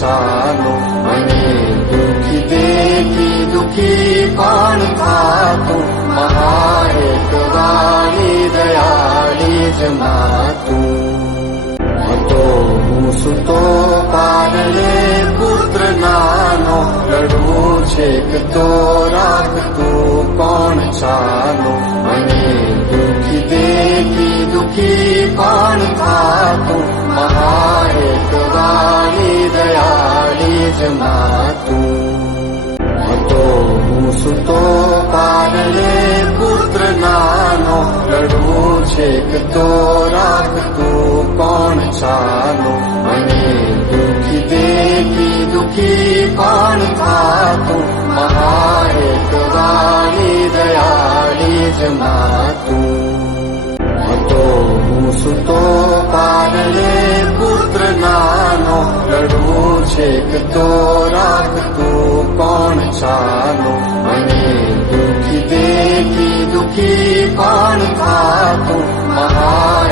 ચાલો મને દુઃખી દેખી દુઃખી પણ થાતું મહારેત વાળી દયાળી જ માતું હતો હું સુતો પારણે પુત્ર નાનો લડવું છેક તો રાખતું કોણ ચાલો મને દુઃખી દેખી દુઃખી પણ થાતું મહારેત વાળી દયાળી જ માતું હતો હું સુતો પારણે પુત્ર નાનો લડવું છેક તો રાખતું કોણ ચાલો મને દુઃખી દેખી દુઃખી પણ થાતું મહારેત વાળી દયાળી જ માતું હતો હું સુતો પારણે પુત્ર નાનો લડવું છેક તો રાખતું કોણ ચાલો મને દુઃખી દેખી દુઃખી પણ થાતું મહા